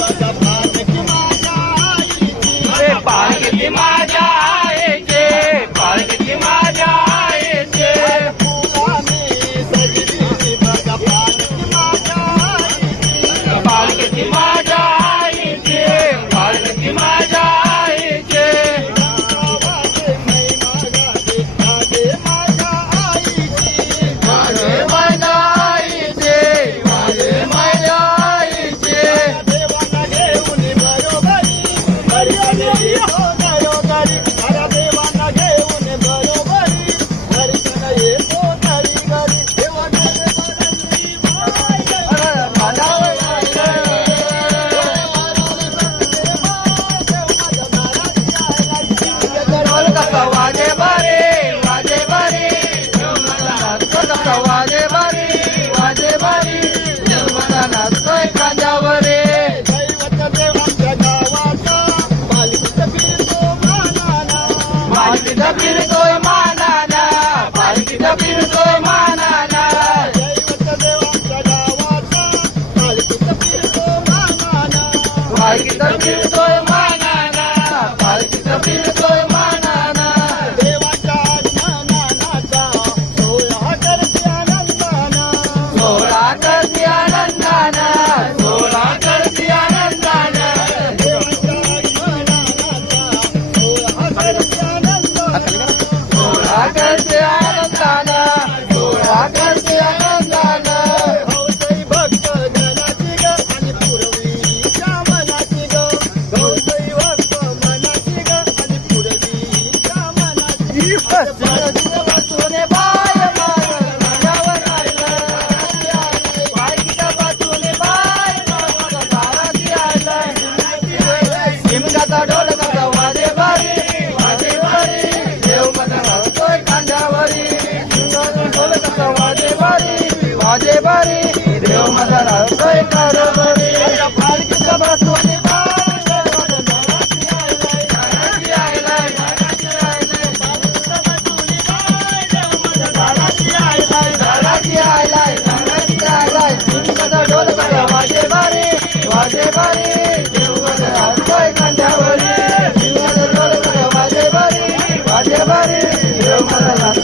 माझा भाग माझा आई Aquí está mi historia.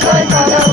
Jai Jai